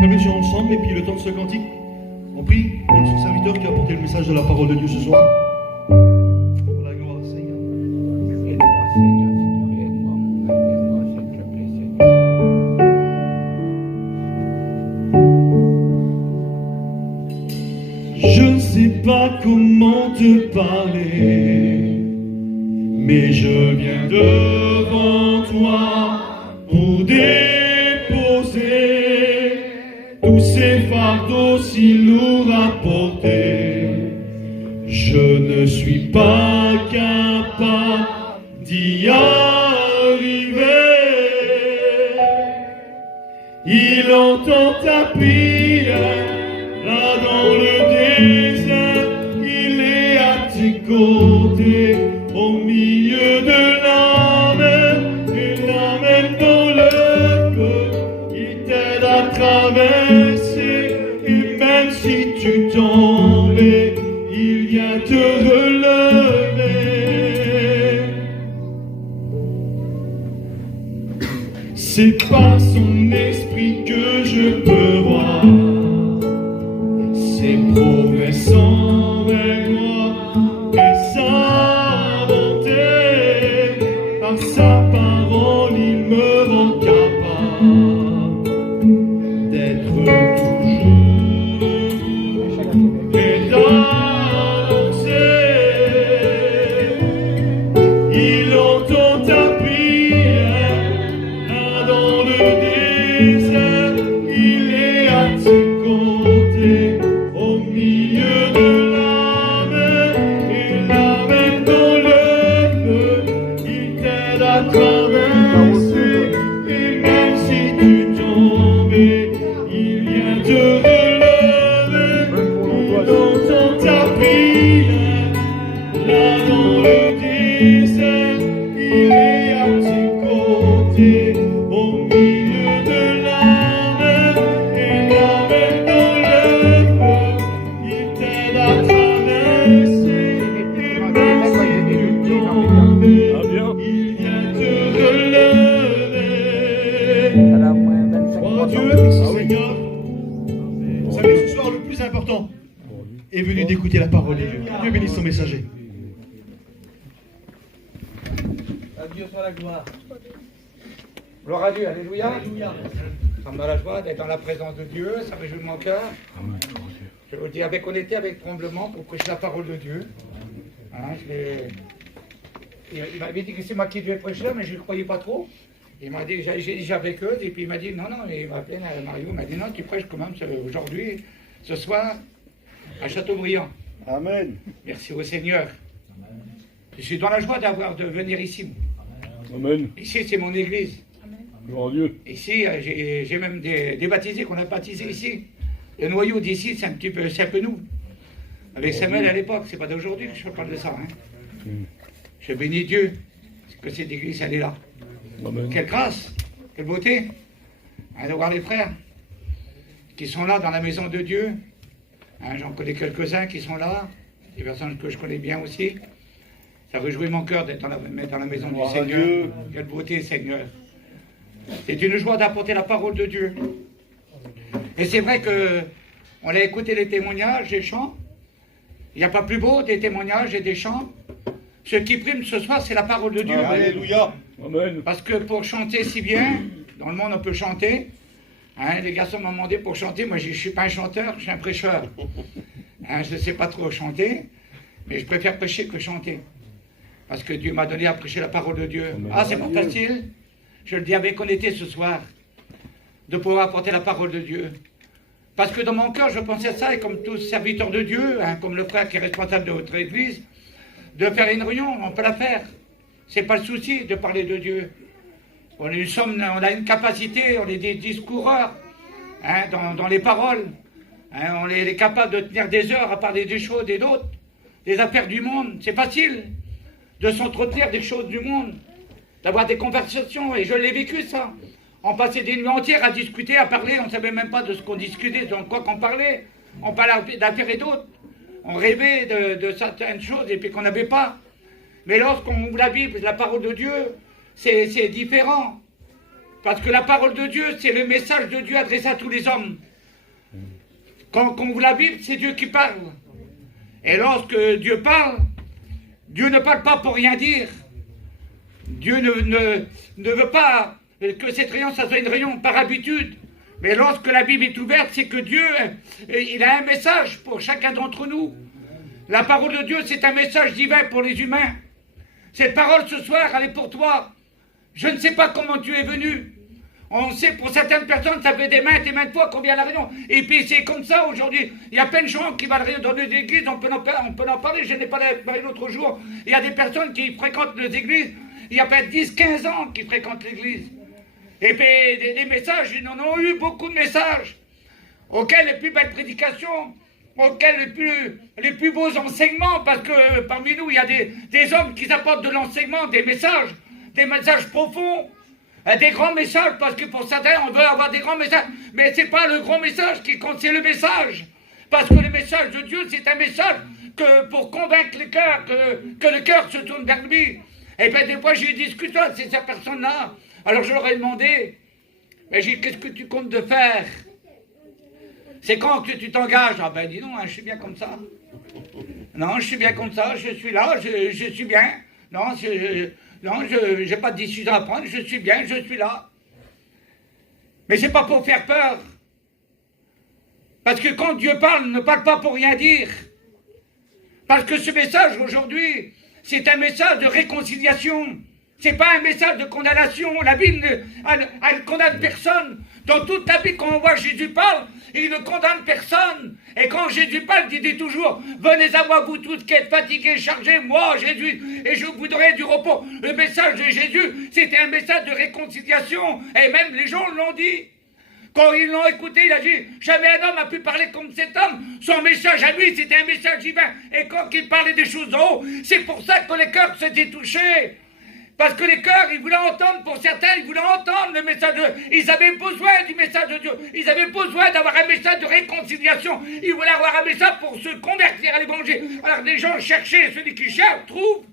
fermer les yeux ensemble et puis le temps de ce cantique, on prie pour notre serviteur qui a apporté le message de la parole de Dieu ce soir. Pour la gloire, Seigneur. Aide-moi, Seigneur, aide-moi, s'il te plaît, Seigneur. Je ne sais pas comment te parler, mais je viens devant toi pour déposer tous ces fardeaux si lourds à porter. Je ne suis pas capable d'y arriver. Il entend ta prière là dans le désert, il est à tes côtés au milieu de la mer, et la même dans le feu, il t'aide à traverser, et même si tu tombais, il vient te relever. C'est par son esprit que je peux voir ses promesses envers moi et sa bonté. Par sa parole, il me rend capable d'être toujours debout et d'avancer. Il entend ta prière là dans le désert, il est à tes côtés au milieu de la mer, et la même dans le feu, il t'aide à traverser, et même si tu tombais, il vient te relever. Il entend ta prière là dans le désert, il est à tes côtés au milieu de la mer, et la même dans le feu, il t'aide à traverser, et même si tu tombais, il vient te relever. Crois en Dieu, merci Seigneur. Vous savez, ce soir, le plus important est venu d'écouter la parole de Dieu. Dieu bénisse son messager. À Dieu soit la gloire. Gloire à Dieu, alléluia. Ça me donne la joie d'être dans la présence de Dieu, ça réjouit mon cœur. Je vous dis avec honnêteté, avec tremblement, pour prêcher la parole de Dieu. Hein, il m'avait dit que c'est moi qui devais prêcher, mais je ne le croyais pas trop. Il m'a dit, j'ai dit avec eux, et puis il m'a dit, non, il m'a appelé, Mario, il m'a dit, non, tu prêches quand même aujourd'hui, ce soir, à Châteaubriand. Amen. Merci au Seigneur. Je suis dans la joie de venir ici. Amen. Ici, c'est mon église. Gloire à Dieu. Ici, j'ai même des baptisés qu'on a baptisés ici. Le noyau d'ici, c'est un peu nous. Avec Samuel à l'époque, c'est pas d'aujourd'hui que je parle de ça. Hein. Je bénis Dieu que cette église, elle est là. Amen. Quelle grâce, quelle beauté hein, de voir les frères qui sont là dans la maison de Dieu. Hein, j'en connais quelques-uns qui sont là, des personnes que je connais bien aussi. Ça réjouit mon cœur d'être dans la maison du Seigneur. Quelle beauté, Seigneur. C'est une joie d'apporter la parole de Dieu. Et c'est vrai que on a écouté les témoignages, les chants. Il n'y a pas plus beau des témoignages et des chants. Ce qui prime ce soir, c'est la parole de Dieu. Alléluia. Amen. Parce que pour chanter si bien, dans le monde on peut chanter. Hein, les garçons m'ont demandé pour chanter. Moi je ne suis pas un chanteur, je suis un prêcheur. Hein, je ne sais pas trop chanter, mais je préfère prêcher que chanter. Parce que Dieu m'a donné à prêcher la parole de Dieu. Amen. Ah, c'est pas facile. Je le dis avec honnêteté ce soir, de pouvoir apporter la parole de Dieu. Parce que dans mon cœur, je pensais à ça, et comme tous serviteurs de Dieu, hein, comme le frère qui est responsable de votre église, de faire une réunion, on peut la faire. C'est pas le souci de parler de Dieu. On a une capacité, on est des discoureurs hein, dans les paroles. Hein, on est capable de tenir des heures à parler des choses et d'autres, des affaires du monde. C'est facile de s'entretenir des choses du monde, d'avoir des conversations, et je l'ai vécu ça. On passait des nuits entières à discuter, à parler, on ne savait même pas de ce qu'on discutait, de quoi qu'on parlait. On parlait d'affaires et d'autres. On rêvait de certaines choses et puis qu'on n'avait pas. Mais lorsqu'on ouvre la Bible, la parole de Dieu, c'est différent. Parce que la parole de Dieu, c'est le message de Dieu adressé à tous les hommes. Quand on ouvre la Bible, c'est Dieu qui parle. Et lorsque Dieu parle, Dieu ne parle pas pour rien dire. Dieu ne veut pas que cette réunion, ça soit une réunion par habitude. Mais lorsque la Bible est ouverte, c'est que Dieu, il a un message pour chacun d'entre nous. La parole de Dieu, c'est un message divin pour les humains. Cette parole ce soir, elle est pour toi. Je ne sais pas comment tu es venu. On sait pour certaines personnes, ça fait des maintes et maintes fois qu'on vient à la réunion. Et puis c'est comme ça aujourd'hui. Il y a plein de gens qui vont à la réunion dans les églises, on peut en parler. Je n'ai pas parlé l'autre jour. Il y a des personnes qui fréquentent les églises. Il y a peut-être 10-15 ans qui fréquentent l'église. Et puis des messages, ils en ont eu beaucoup de messages. Auxquels les plus belles prédications, auxquels les plus beaux enseignements, parce que parmi nous, il y a des hommes qui apportent de l'enseignement, des messages profonds. Des grands messages, parce que pour certains, on veut avoir des grands messages. Mais ce n'est pas le grand message qui compte, c'est le message. Parce que le message de Dieu, c'est un message pour convaincre le cœur, que le cœur se tourne vers lui. Et bien des fois, j'ai discuté avec ces personnes-là. Alors je leur ai demandé, mais j'ai dit, qu'est-ce que tu comptes de faire? C'est quand que tu t'engages? Ah ben dis non, hein, je suis bien comme ça. Non, je suis bien comme ça, je suis là, je suis bien. Non, je n'ai pas de décision à prendre, je suis bien, je suis là. Mais c'est pas pour faire peur. Parce que quand Dieu parle, ne parle pas pour rien dire. Parce que ce message aujourd'hui, c'est un message de réconciliation. C'est pas un message de condamnation. La Bible, elle ne condamne personne. Dans toute la Bible, quand on voit Jésus parle, il ne condamne personne. Et quand Jésus parle, il dit toujours, venez à moi vous tous qui êtes fatigués, chargés, moi Jésus, et je vous donnerai du repos. Le message de Jésus, c'était un message de réconciliation. Et même les gens l'ont dit. Quand ils l'ont écouté, il a dit, jamais un homme a pu parler comme cet homme. Son message à lui, c'était un message divin. Et quand il parlait des choses en haut, c'est pour ça que les cœurs s'étaient touchés. Parce que les cœurs, ils voulaient entendre, pour certains, ils voulaient entendre le message de Dieu. Ils avaient besoin du message de Dieu. Ils avaient besoin d'avoir un message de réconciliation. Ils voulaient avoir un message pour se convertir à l'évangile. Alors les gens cherchaient, celui qui cherche, trouve.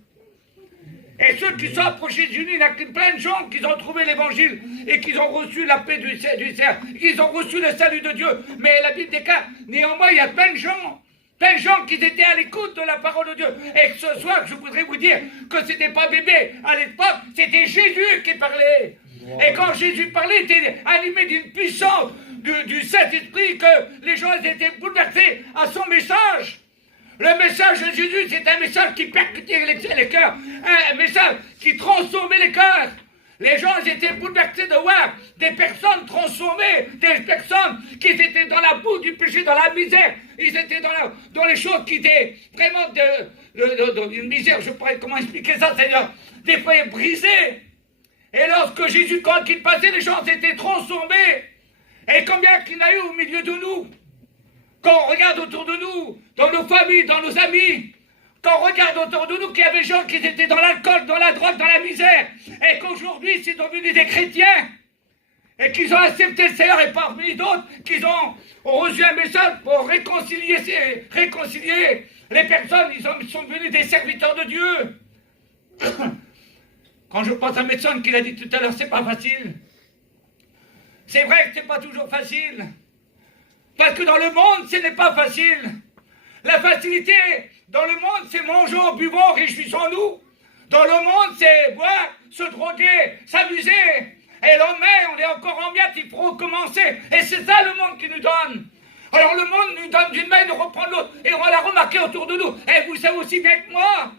Et ceux qui sont approchés de Jésus, il y a plein de gens qui ont trouvé l'évangile et qui ont reçu la paix du ciel. Ils ont reçu le salut de Dieu. Mais la Bible déclare, néanmoins, il y a plein de gens qui étaient à l'écoute de la parole de Dieu. Et que ce soir, je voudrais vous dire que ce n'était pas bébé. À l'époque, c'était Jésus qui parlait. Wow. Et quand Jésus parlait, il était animé d'une puissance du Saint-Esprit que les gens étaient bouleversés à son message. Le message de Jésus, c'est un message qui percutait les cœurs. Un message qui transformait les cœurs. Les gens étaient bouleversés de voir des personnes transformées, des personnes qui étaient dans la boue du péché, dans la misère. Ils étaient dans les choses qui étaient vraiment d'une misère. Je pourrais comment expliquer ça, Seigneur? Des fois brisés. Et lorsque Jésus, quand il passait, les gens étaient transformés. Et combien qu'il y a eu au milieu de nous? Quand on regarde autour de nous, dans nos familles, dans nos amis, quand on regarde autour de nous qu'il y avait des gens qui étaient dans l'alcool, dans la drogue, dans la misère, et qu'aujourd'hui c'est devenus des chrétiens, et qu'ils ont accepté le Seigneur, et parmi d'autres, qu'ils ont reçu un message pour réconcilier les personnes, ils sont devenus des serviteurs de Dieu. Quand je pense à un médecin qui l'a dit tout à l'heure, c'est pas facile. C'est vrai que c'est pas toujours facile. Parce que dans le monde, ce n'est pas facile. La facilité dans le monde, c'est mangeons, buvons, réjouissons-nous. Dans le monde, c'est boire, se droguer, s'amuser. Et le lendemain, on est encore en miettes, il faut recommencer. Et c'est ça le monde qui nous donne. Alors le monde nous donne d'une main, nous reprend l'autre. Et on l'a remarqué autour de nous. Et vous savez aussi bien que moi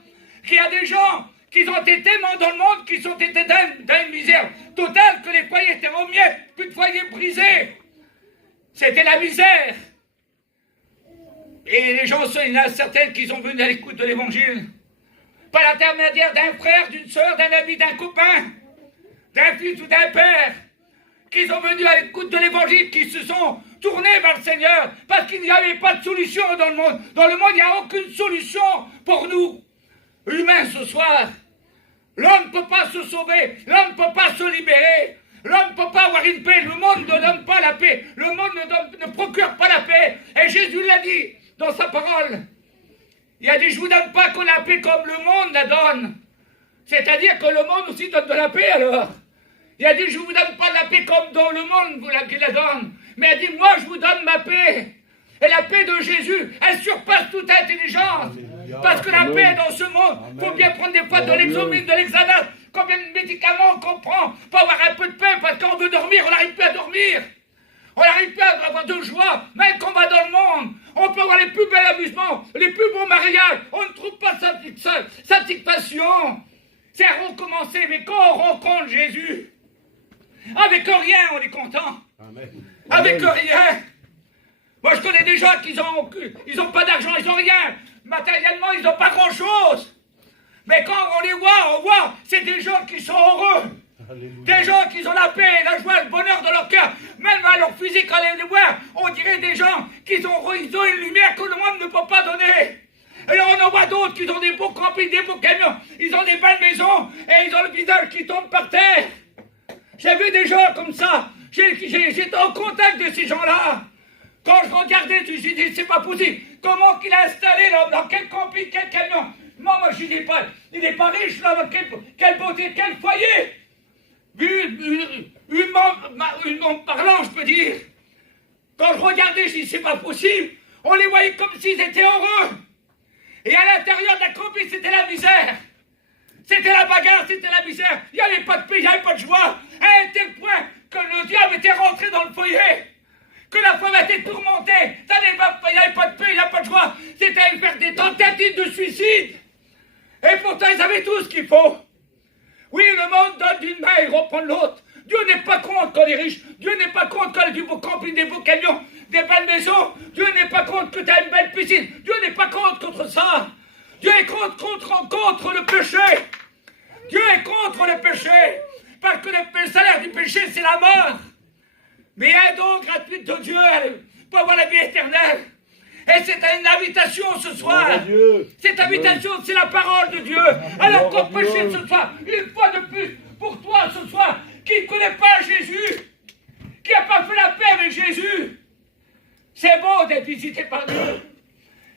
qu'il y a des gens qui ont été tellement dans le monde, qui ont été dans une misère totale, que les foyers étaient en miettes, plus de foyers brisés. C'était la misère. Et les gens, il y en a certains qui sont venus à l'écoute de l'évangile. Par l'intermédiaire d'un frère, d'une soeur, d'un ami, d'un copain, d'un fils ou d'un père, qui sont venus à l'écoute de l'évangile, qui se sont tournés vers le Seigneur, parce qu'il n'y avait pas de solution dans le monde. Dans le monde, il n'y a aucune solution pour nous, humains, ce soir. L'homme ne peut pas se sauver, l'homme ne peut pas se libérer. L'homme ne peut pas avoir une paix, le monde ne donne pas la paix, le monde ne procure pas la paix. Et Jésus l'a dit dans sa parole. Il a dit, je ne vous donne pas que la paix comme le monde la donne. C'est-à-dire que le monde aussi donne de la paix alors. Il a dit, je ne vous donne pas de la paix comme dans le monde qui la donne. Mais il a dit, moi je vous donne ma paix. Et la paix de Jésus, elle surpasse toute intelligence. Parce que la paix dans ce monde, il faut bien prendre des fois de l'exomine, de l'hexanas, combien de médicaments qu'on prend pour avoir un peu de paix, parce qu'on veut dormir, on n'arrive plus à dormir. On n'arrive plus à avoir de joie, même quand on va dans le monde. On peut avoir les plus bels amusements, les plus beaux mariages. On ne trouve pas satisfaction. C'est à recommencer, mais quand on rencontre Jésus, avec rien, on est content. Amen. Avec rien. Moi, je connais des gens qui n'ont pas d'argent, ils n'ont rien. Matériellement, ils n'ont pas grand-chose. Mais quand on voit, c'est des gens qui sont heureux. Alléluia. Des gens qui ont la paix, la joie, le bonheur dans leur cœur. Même à leur physique, quand on les voit, on dirait des gens qui ont une lumière que le monde ne peut pas donner. Et là, on en voit d'autres qui ont des beaux campings, des beaux camions. Ils ont des belles maisons et ils ont le visage qui tombe par terre. J'ai vu des gens comme ça. J'étais en contact de ces gens-là. Quand je regardais, je me suis dit, c'est pas possible. Comment qu'il a installé là, dans quel camping, quel camion? Non, moi je dis pas, il n'est pas riche là, quelle beauté, quel foyer. Humainement parlant, je peux dire. Quand je regardais, je dis, c'est pas possible. On les voyait comme s'ils étaient heureux. Et à l'intérieur de la camping, c'était la misère. C'était la bagarre, c'était la misère. Il n'y avait pas de paix, il n'y avait pas de joie. À un tel point que le diable était rentré dans le foyer. Que la femme était tourmentée. Il n'y avait pas de paix, il n'y avait pas de joie. C'était à faire des tentatives de suicide. Et pourtant, ils avaient tout ce qu'il faut. Oui, le monde donne d'une main et reprend de l'autre. Dieu n'est pas contre quand on est riche. Dieu n'est pas contre quand on a du beau camping, des beaux camions, des belles maisons. Dieu n'est pas contre que tu as une belle piscine. Dieu n'est pas contre ça. Dieu est contre le péché. Dieu est contre le péché. Parce que le salaire du péché, c'est la mort. Mais un don gratuit de Dieu pour avoir la vie éternelle. Et c'est une invitation ce soir. Cette invitation, c'est la parole de Dieu. Alors qu'on prêchait ce soir, une fois de plus, pour toi ce soir, qui ne connaît pas Jésus, qui n'a pas fait la paix avec Jésus. C'est beau d'être visité par Dieu.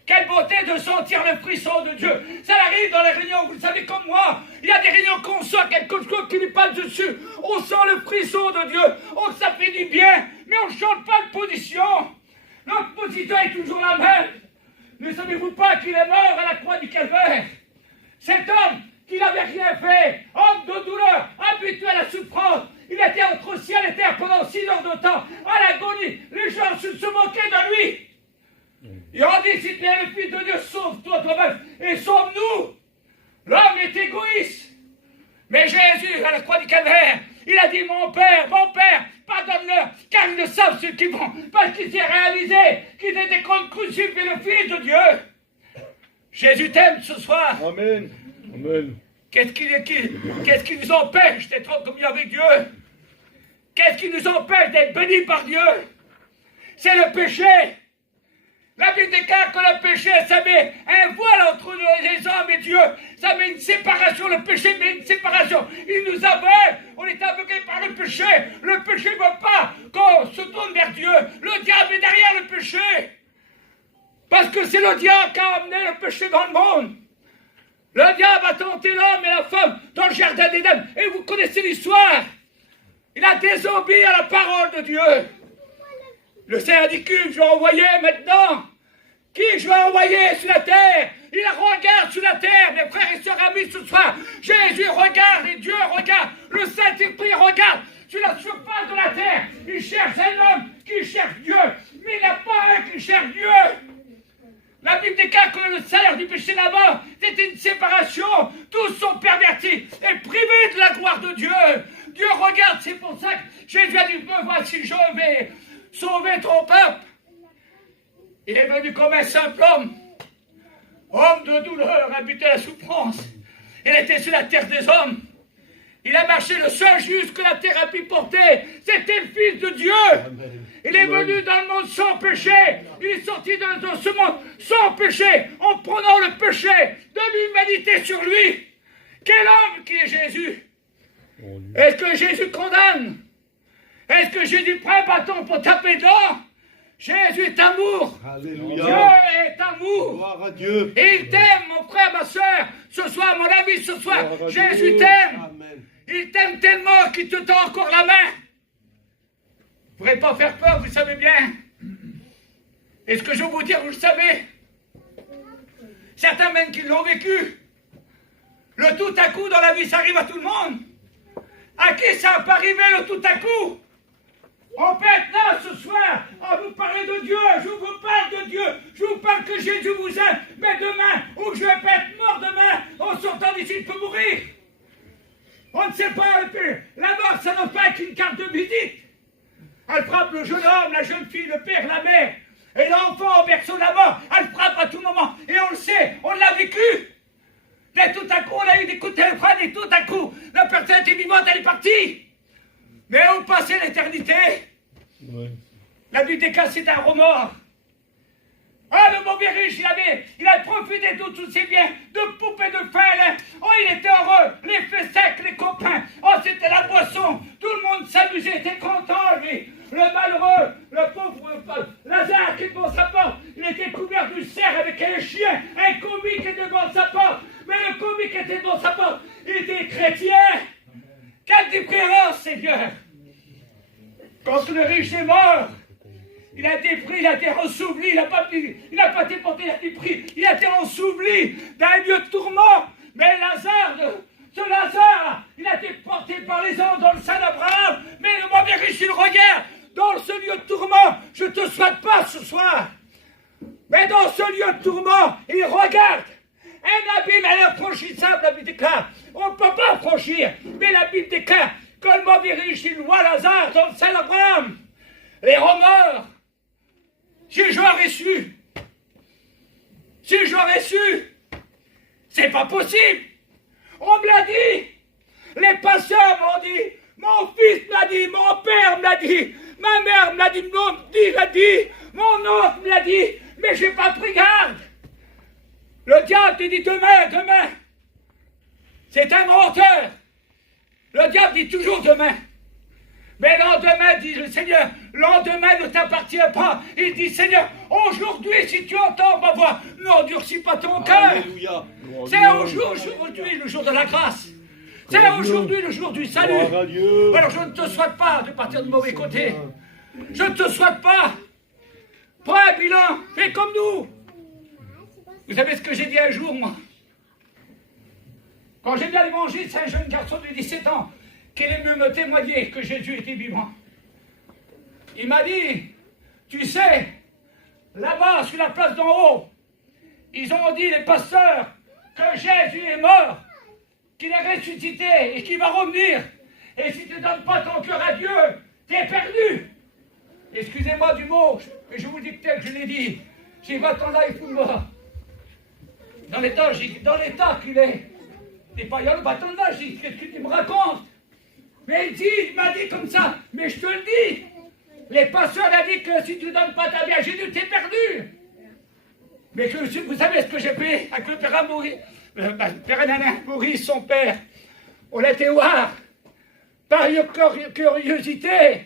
Quelle beauté de sentir le frisson de Dieu. Ça arrive dans les réunions, vous le savez comme moi. Il y a des réunions qu'on sent quelque chose qui lui passe dessus. On sent le frisson de Dieu. Oh, ça fait du bien. Mais on ne change pas de position. Notre position est toujours la même. Ne savez-vous pas qu'il est mort à la croix du Calvaire? Cet homme qui n'avait rien fait, homme de douleur, habitué à la souffrance, il était entre ciel et terre pendant 6 heures de temps, à l'agonie. Les gens se moquaient de lui. Il a dit, si tu es le Fils de Dieu, sauve-toi toi-même et sauve-nous. L'homme est égoïste. Mais Jésus, à la croix du Calvaire, il a dit, mon Père, pardonne-leur, car ils ne savent ce qu'ils font. Parce qu'il s'est réalisé qu'ils étaient contre crucifié le Fils de Dieu. Jésus t'aime ce soir. Amen. Amen. Qu'est-ce qui nous empêche d'être en communion avec Dieu? Qu'est-ce qui nous empêche d'être bénis par Dieu? C'est le péché. La Bible déclare que le péché, ça met un voile entre les hommes et Dieu. Ça met une séparation. Le péché met une séparation. Il nous aveugle. On est aveuglé par le péché. Le péché ne veut pas qu'on se tourne vers Dieu. Le diable est derrière le péché. Parce que c'est le diable qui a amené le péché dans le monde. Le diable a tenté l'homme et la femme dans le jardin d'Éden. Et vous connaissez l'histoire. Il a désobéi à la parole de Dieu. Le Seigneur dit qui je vais envoyer maintenant? Qui je vais envoyer sur la terre? Il regarde sur la terre, mes frères et sœurs amis ce soir. Jésus regarde et Dieu regarde. Le Saint-Esprit regarde sur la surface de la terre. Il cherche un homme qui cherche Dieu. Mais il n'y a pas un qui cherche Dieu. La Bible déclare que le salaire du péché là-bas, c'était une séparation. Tous sont pervertis et privés de la gloire de Dieu. Dieu regarde, c'est pour ça que Jésus a dit, me voici, je vais sauver ton peuple. Il est venu comme un simple homme de douleur, habité à la souffrance. Il était sur la terre des hommes. Il a marché le seul juste que la terre a pu porter. C'était le Fils de Dieu. Amen. Il est venu dans le monde sans péché. Il est sorti de ce monde sans péché, en prenant le péché de l'humanité sur lui. Quel homme qui est Jésus? Est-ce que Jésus condamne? Est-ce que Jésus prend un bâton pour taper dedans? Jésus est amour. Alléluia. Dieu est amour. Gloire à Dieu. Et il t'aime, mon frère, ma soeur. Ce soir, mon ami, ce soir, Jésus t'aime. Il t'aime tellement qu'il te tend encore la main. Vous ne pourrez pas faire peur, vous savez bien. Et ce que je veux vous dire, vous le savez, certains même qui l'ont vécu, le tout à coup dans la vie, ça arrive à tout le monde. À qui ça n'a pas arrivé le tout à coup? On peut être là ce soir à vous parler de Dieu, je vous parle de Dieu, je vous parle que Jésus vous aime, mais demain, ou que je vais pas être mort demain, en sortant d'ici, je peux mourir. On ne sait pas, la mort, ça ne pas être une carte de visite. Elle frappe le jeune homme, la jeune fille, le père, la mère, et l'enfant au berceau, la mort, elle frappe à tout moment, et on le sait, on l'a vécu. Mais tout à coup, on a eu des coups de téléphone, et tout à coup, la personne était vivante, elle est partie. Mais où passait l'éternité? Ouais. La vie des cas, c'est un remords. Ah, le mauvais riche, il a profité de tous ses biens, de poupées de fin. Oh, il était heureux, les faits secs, les copains. Oh, c'était la boisson. Tout le monde s'amusait, était content, lui. Le malheureux, le pauvre Lazare qui est devant sa porte, il était couvert du cerf avec un chien. Un comique était devant sa porte. Mais le comique était devant sa porte. Il était chrétien. Quelle différence, Seigneur! Quand le riche est mort, il a été pris, il a été ensouveli, il n'a pas été porté, il a été pris, il a été ensouveli d'un lieu de tourment. Mais Lazare, ce Lazare, il a été porté par les anges dans le sein d'Abraham. Mais le mauvais riche, il regarde dans ce lieu de tourment. Je ne te souhaite pas ce soir. Mais dans ce lieu de tourment, il regarde. Un abîme, elle est infranchissable, la Bible déclare. On ne peut pas franchir. Mais la Bible déclare que le mauvais riche, il voit Lazare dans le sein d'Abraham. Les remords. Si j'aurais su, c'est pas possible. On me l'a dit. Les pasteurs m'ont dit, mon fils m'a dit, mon père me l'a dit, ma mère me l'a dit, mon petit l'a dit, mon oncle me l'a dit, mais j'ai pas pris garde. Le diable te dit demain. C'est un menteur. Le diable dit toujours demain. Mais lendemain, dit le Seigneur, lendemain ne t'appartient pas. Il dit, Seigneur, aujourd'hui, si tu entends ma voix, n'endurcis pas ton cœur. Alléluia. C'est aujourd'hui le jour de la grâce. C'est aujourd'hui le jour du salut. Alors je ne te souhaite pas de partir du mauvais côté. Je ne te souhaite pas. Prends un bilan, fais comme nous. Vous savez ce que j'ai dit un jour, moi? Quand j'ai bien l'évangile, c'est un jeune garçon de 17 ans qui est venu me témoigner que Jésus était vivant. Il m'a dit, tu sais, là-bas, sur la place d'en haut, ils ont dit, les pasteurs, que Jésus est mort, qu'il est ressuscité et qu'il va revenir. Et si tu ne donnes pas ton cœur à Dieu, tu es perdu. Excusez-moi du mot, mais je vous dis tel que je l'ai dit. J'ai va t'en aller fou mort. Dans l'état qu'il est. Et pas le bâton de là, qu'est-ce que tu me racontes? Mais il m'a dit comme ça, mais je te le dis. Les pasteurs ont dit que si tu ne donnes pas ta vie à Jésus, tu es perdu. Mais que, vous savez ce que j'ai fait avec le père Maurice, père Nanin, Maurice, son père. On l'a été voir, par curiosité.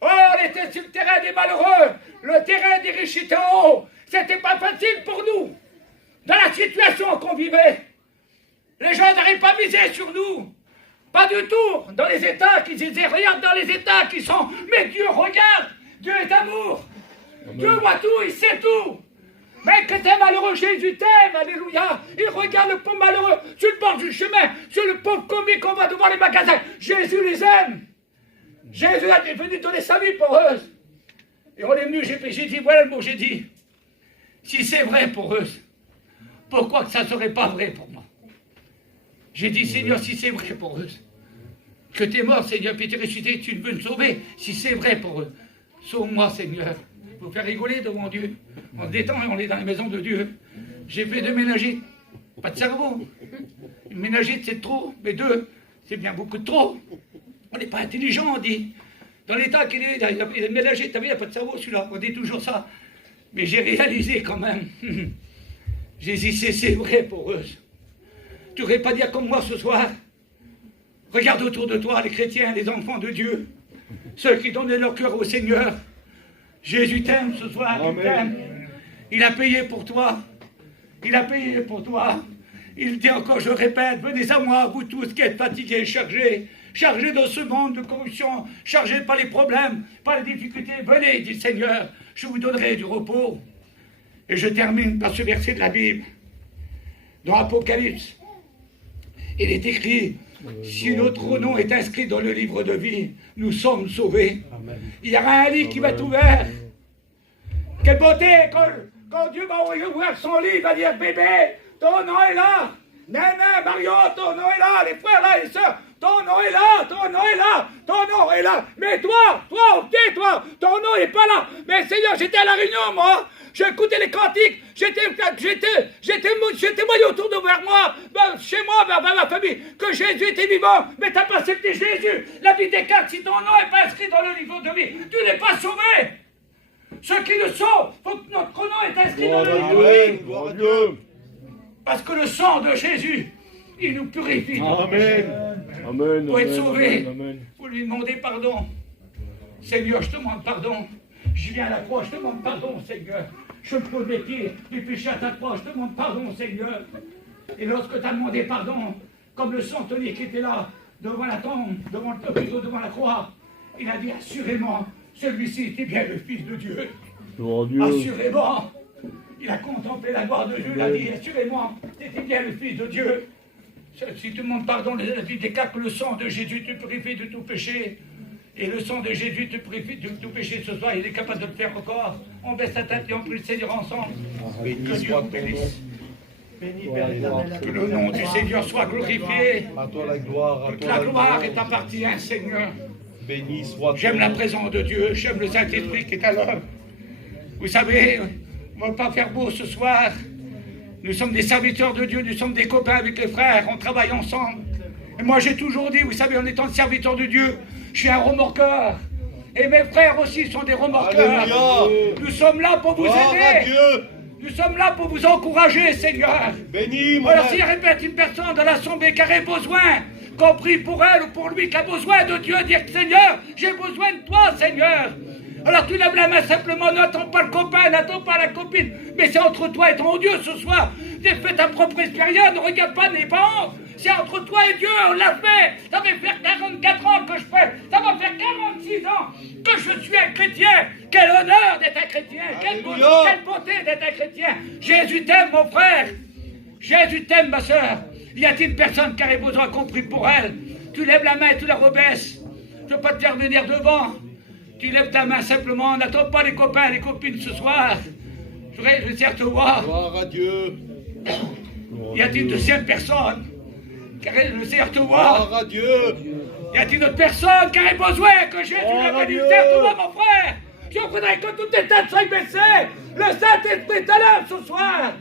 Oh, on était sur le terrain des malheureux, le terrain des riches était en haut. C'était pas facile pour nous, dans la situation qu'on vivait. Les gens n'arrivent pas à miser sur nous. Pas du tout. Dans les États qui disaient, regarde dans les États qui sont, mais Dieu regarde, Dieu est amour. Amen. Dieu voit tout, il sait tout. Mais que t'es malheureux, Jésus t'aime, alléluia. Il regarde le pauvre malheureux sur le bord du chemin, sur le pauvre commis qu'on va devant les magasins. Jésus les aime. Jésus est venu donner sa vie pour eux. Et on est venu, j'ai dit, voilà le mot, j'ai dit, si c'est vrai pour eux, pourquoi que ça ne serait pas vrai pour moi? J'ai dit, Seigneur, si c'est vrai pour eux, que tu es mort, Seigneur, puis tu es ressuscité, tu veux me sauver, si c'est vrai pour eux, sauve-moi, Seigneur. Pour faire rigoler devant Dieu. On se détend et on est dans la maison de Dieu. J'ai fait 2 méningites, pas de cerveau. Une méningite, c'est trop, mais 2, c'est bien beaucoup de trop. On n'est pas intelligent, on dit. Dans l'état qu'il est, il a une méningite, t'as vu, il n'y a pas de cerveau, celui-là. On dit toujours ça. Mais j'ai réalisé quand même. J'ai dit, c'est vrai pour eux. Tu n'aurais pas dire comme moi ce soir. Regarde autour de toi les chrétiens, les enfants de Dieu, ceux qui donnaient leur cœur au Seigneur. Jésus t'aime ce soir, il t'aime. Il a payé pour toi. Il a payé pour toi. Il dit encore, je répète, venez à moi, vous tous qui êtes fatigués, chargés. chargés de ce monde de corruption, chargés par les problèmes, par les difficultés, venez, dit le Seigneur, je vous donnerai du repos. Et je termine par ce verset de la Bible, dans Apocalypse. Il est écrit, si notre nom est inscrit dans le livre de vie, nous sommes sauvés. Amen. Il y aura un lit qui va être ouvert. Quelle beauté quand Dieu va ouvrir son lit, il va dire, bébé, ton nom est là. Néné, Mario, ton nom est là. Les frères là, les sœurs, ton nom est là, ton nom est là, ton nom est là. Mais toi, ok, toi, ton nom n'est pas là. Mais Seigneur, j'étais à la réunion, moi. J'écoutais les cantiques. J'étais moyen autour de vers moi, chez moi, vers ma famille, que Jésus était vivant. Mais t'as pas accepté Jésus. La vie des quatre, si ton nom n'est pas inscrit dans le livre de vie, tu n'es pas sauvé. Ceux qui le sont, faut que notre nom est inscrit dans le livre de vie. Gloire à Dieu. Parce que le sang de Jésus, il nous purifie. Amen. Amen. Pour être sauvé, Amen. vous lui demandez pardon. Seigneur, je te demande pardon. Je viens à la croix, je te demande pardon, Seigneur. Je me pose les pieds du péché à ta croix, je te demande pardon, Seigneur. Et lorsque tu as demandé pardon, comme le centenier qui était là, devant la tombe, devant le tableau, devant la croix, il a dit assurément, celui-ci était bien le Fils de Dieu. Gloire à Dieu. Assurément. Il a contemplé la gloire de Dieu, il a dit assurément, c'était bien le Fils de Dieu. Si tu demandes pardon, la vie des cas, que le sang de Jésus te purifie de tout péché. Et le sang de Jésus te purifie de tout péché ce soir, il est capable de le faire encore. On baisse la tête et on prie le Seigneur ensemble. Que Dieu vous bénisse. Que le nom du Seigneur soit glorifié. À toi la gloire. Toute la gloire est appartient, Seigneur. Béni soit. J'aime la présence de Dieu, j'aime le Saint-Esprit qui est à l'œuvre. Vous savez, on ne va pas faire beau ce soir. Nous sommes des serviteurs de Dieu, nous sommes des copains avec les frères, on travaille ensemble. Et moi j'ai toujours dit, vous savez, en étant serviteur de Dieu, je suis un remorqueur. Et mes frères aussi sont des remorqueurs. Alléluia. Nous sommes là pour vous Gloire à aider. Dieu. Nous sommes là pour vous encourager, Seigneur. Béni, mon Alors Dieu. s'il répète une personne dans l'assemblée qui aurait besoin, qu'on prie pour elle ou pour lui, qui a besoin de Dieu, dire Seigneur, j'ai besoin de toi, Seigneur. Alors tu lèves la main simplement, n'attends pas le copain, n'attends pas la copine, mais c'est entre toi et ton Dieu ce soir. Fais ta propre expérience, ne regarde pas, n'aie pas honte. C'est entre toi et Dieu, on l'a fait. Ça va faire 44 ans que je fais, ça va faire 46 ans que je suis un chrétien. Quel honneur d'être un chrétien, quelle beauté d'être un chrétien. Jésus t'aime, mon frère. Jésus t'aime, ma soeur. Y a-t-il une personne qui aurait besoin qu'on prie pour elle? Tu lèves la main et tu la rebaisses. Je ne veux pas te faire venir devant. Tu lèves ta main simplement, n'attends pas les copains, les copines ce soir. Je désire te voir. Gloire à Dieu. Y a-t-il une deuxième personne qui désire te voir? Gloire à Dieu. Y a-t-il une autre personne qui aurait besoin que Jésus le bénisse? Toi, mon frère. Je voudrais que toutes tes têtes soient baissées. Le Saint-Esprit te lève ce soir.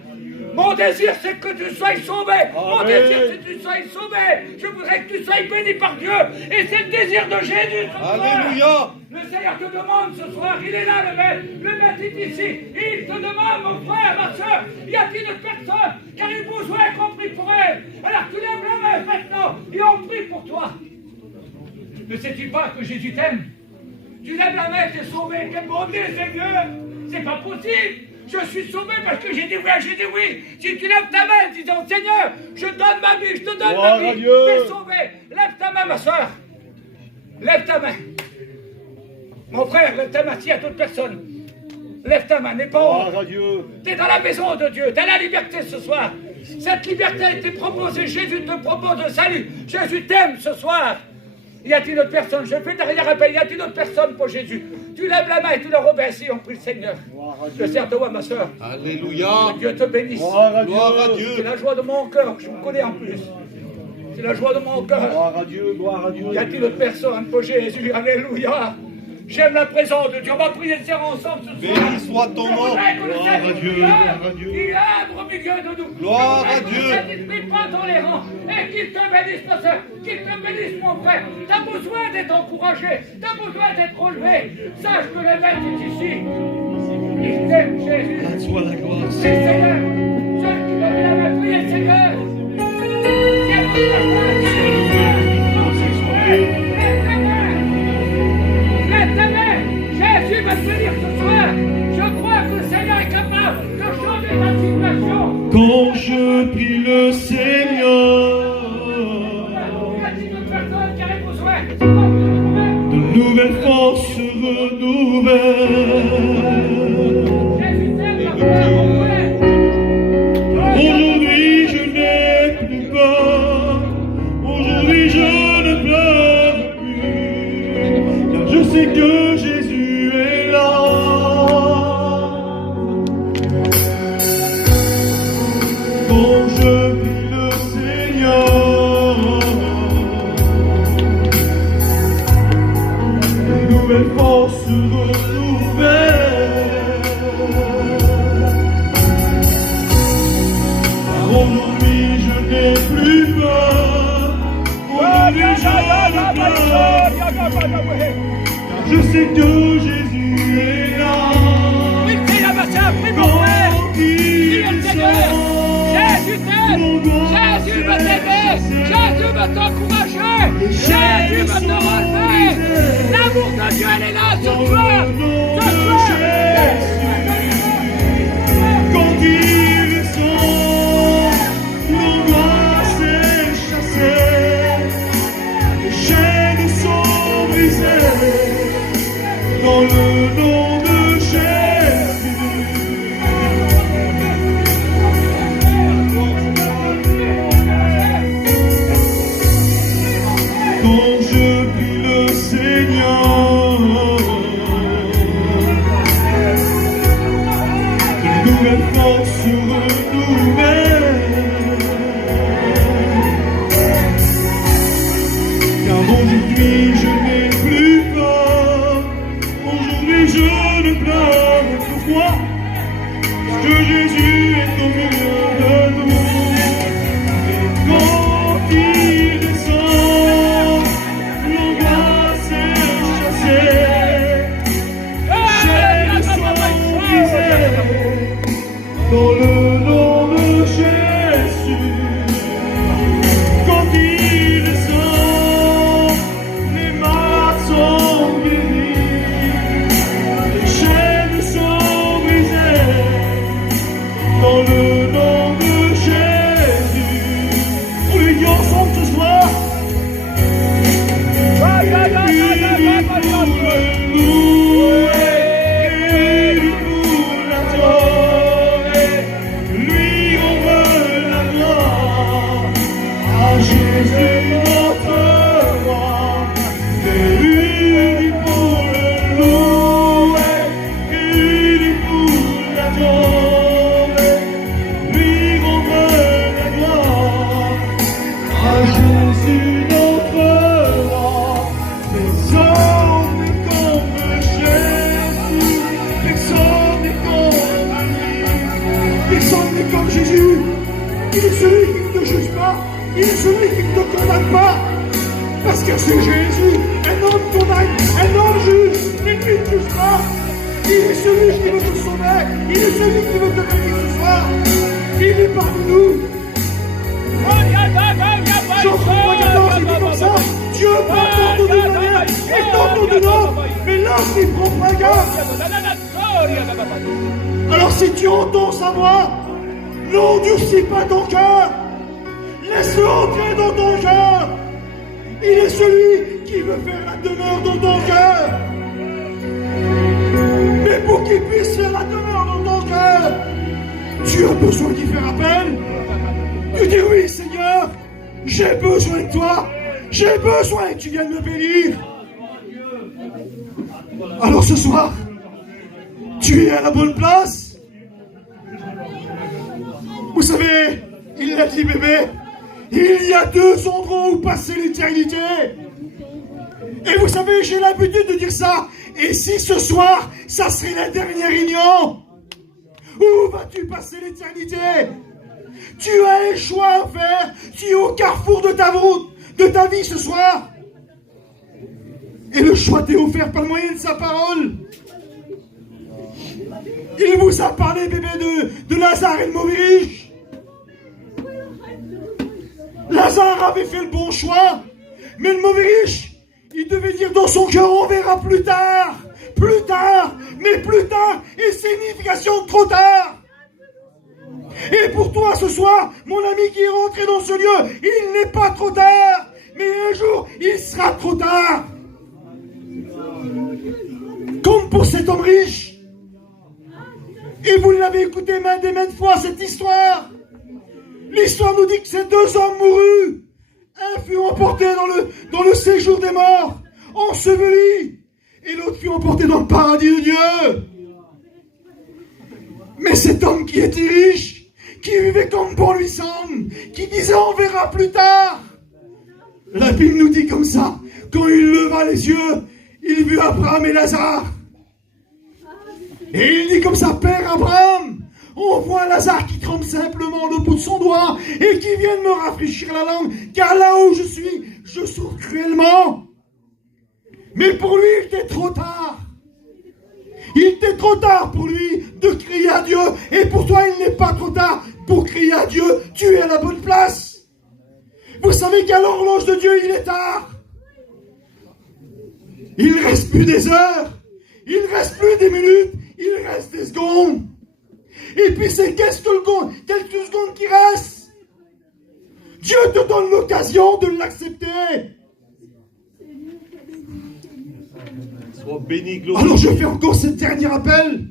Mon désir, c'est que tu sois sauvé. Mon désir, c'est que tu sois sauvé. Je voudrais que tu sois béni par Dieu. Et c'est le désir de Jésus ce soir. Alléluia. Le Seigneur te demande ce soir, il est là le maître est ici. Il te demande, mon frère, ma soeur, y a-t-il une personne qui a eu besoin qu'on prie pour elle? Alors tu lèves la main maintenant et on prie pour toi. Ne sais-tu pas que Jésus t'aime? Tu lèves la main, tu es sauvé. Quelle bonté, Seigneur! C'est pas possible! Je suis sauvé parce que j'ai dit oui, j'ai dit oui. Si tu lèves ta main en disant Seigneur, je donne ma vie, je te donne ma vie, tu es sauvé. Lève ta main, ma soeur. Lève ta main. Mon frère, lève ta main, s'il y a toute personne. Lève ta main, n'aie pas honte. Tu es dans la maison de Dieu, tu as la liberté ce soir. Cette liberté a été proposée, Jésus te propose le salut. Jésus t'aime ce soir. Y a-t-il une autre personne? Je fais derrière un pays. Y a-t-il une autre personne pour Jésus? Tu lèves la main et tu le rebaisses et on prie le Seigneur. Je sers de toi, ma soeur. Alléluia. Que Dieu te bénisse. Gloire à Dieu. C'est la joie de mon cœur, je me connais en plus. C'est la joie de mon cœur. Gloire à Dieu, gloire à Dieu. Y a-t-il une autre personne pour Jésus? Alléluia. J'aime la présence de Dieu. On va prier le Seigneur ensemble ce soir. Béni soit ton nom. Gloire à Dieu. Il œuvre au milieu de nous. Gloire à Dieu. Saint-Esprit, prends dans les rangs et qu'il te bénisse, ma soeur. Qu'il te bénisse, mon frère. Tu as besoin d'être encouragé. Tu as besoin d'être relevé. Sache que le maître est ici. Il t'aime, Jésus. À toi la gloire. C'est Seigneur. Ceux qui veulent la main, priez le Seigneur. Jésus va te bénir ce soir. Je crois que le Seigneur est capable de changer ta situation. Quand je prie le Seigneur, Y a-t-il une personne qui a besoin Aujourd'hui je n'ai plus peur, aujourd'hui je ne pleure plus, car je sais que Jésus est là. Quand je prie le Seigneur, une nouvelle force renouvelle. Aujourd'hui je n'ai plus peur, aujourd'hui je ne pleure plus, car je sais que Jésus est là. Quand il Jésus t'aime, Jésus veut t'aider, Jésus veut t'encourager, Jésus veut te relever. L'amour de Dieu, elle est là sur toi, quand il descend, l'angoisse est chassée, les chaînes sont brisées, dans le nom de Jésus. Quand je prie le Seigneur, une nouvelle force se renouvelle. Car aujourd'hui je n'ai plus peur, aujourd'hui je ne pleure. Pourquoi? Parce que Jésus est au milieu de nous. Et quand il descend, l'angoisse est chassée, les chaînes sont brisées, dans le nom de Jésus. Quand il descend, les malades sont guéris, les chaînes sont brisées, dans le nom de Jésus. On lui dit ensemble ce soir. Lui on veut la gloire, à Jésus notre roi, unis pour le louer, unis pour l'adorer. Lui on veut la gloire, à Jésus notre roi. Personne n'est comme Jésus, personne n'est comme lui, personne n'est comme Jésus. Il est celui qui ne te juge pas, il est celui qui ne te condamne pas, parce que c'est Jésus. Un homme condamne, un homme juge, mais lui ne juge pas. Il est celui qui veut te sauver, il est celui qui veut te bénir ce soir. Il est parmi nous. Jean-François 14, il dit comme ça: Dieu parle tantôt d'une manière et tantôt d'une autre, mais l'homme n'y prend pas garde. Alors si tu entends sa voix, n'endurcis pas ton cœur, laisse-le entrer dans ton cœur. Il est celui qui veut faire la demeure dans ton cœur. Mais pour qu'il puisse faire la demeure dans ton cœur, tu as besoin d'y faire appel. Tu dis: oui Seigneur, j'ai besoin de toi, j'ai besoin que tu viennes me bénir. Alors ce soir, tu es à la bonne place. Vous savez, il l'a dit bébé, il y a deux endroits où passer l'éternité. Et vous savez, j'ai l'habitude de dire ça. Et si ce soir, ça serait la dernière réunion, où vas-tu passer l'éternité? Tu as un choix à faire. Tu es au carrefour de ta vie ce soir. Et le choix t'est offert par le moyen de sa parole. Il vous a parlé, bébé, de Lazare et de mauvais riche. Lazare avait fait le bon choix, mais le mauvais riche, il devait dire dans son cœur: on verra plus tard, mais plus tard est signification de trop tard. Et pour toi ce soir, mon ami qui est rentré dans ce lieu, il n'est pas trop tard, mais un jour il sera trop tard. comme pour cet homme riche. Et vous l'avez écouté maintes et maintes fois, cette histoire. L'histoire nous dit que ces deux hommes mourus, un fut emporté dans le séjour des morts, enseveli, et l'autre fut emporté dans le paradis de Dieu. Mais cet homme qui était riche, qui vivait comme bon lui semble, qui disait on verra plus tard, la Bible nous dit comme ça, quand il leva les yeux, il vit Abraham et Lazare. Et il dit comme ça, Père Abraham, on voit Lazare qui trempe simplement le bout de son doigt et qui vient de me rafraîchir la langue, car là où je suis, je souffre cruellement. Mais pour lui, il était trop tard. Il était trop tard pour lui de crier à Dieu. Et pour toi, il n'est pas trop tard pour crier à Dieu. Tu es à la bonne place. Vous savez qu'à l'horloge de Dieu, il est tard. Il ne reste plus des heures. Il ne reste plus des minutes. Il reste des secondes. Et puis c'est quelques secondes qui restent. Dieu te donne l'occasion de l'accepter. Sois béni, glorieux. Alors je fais encore ce dernier appel.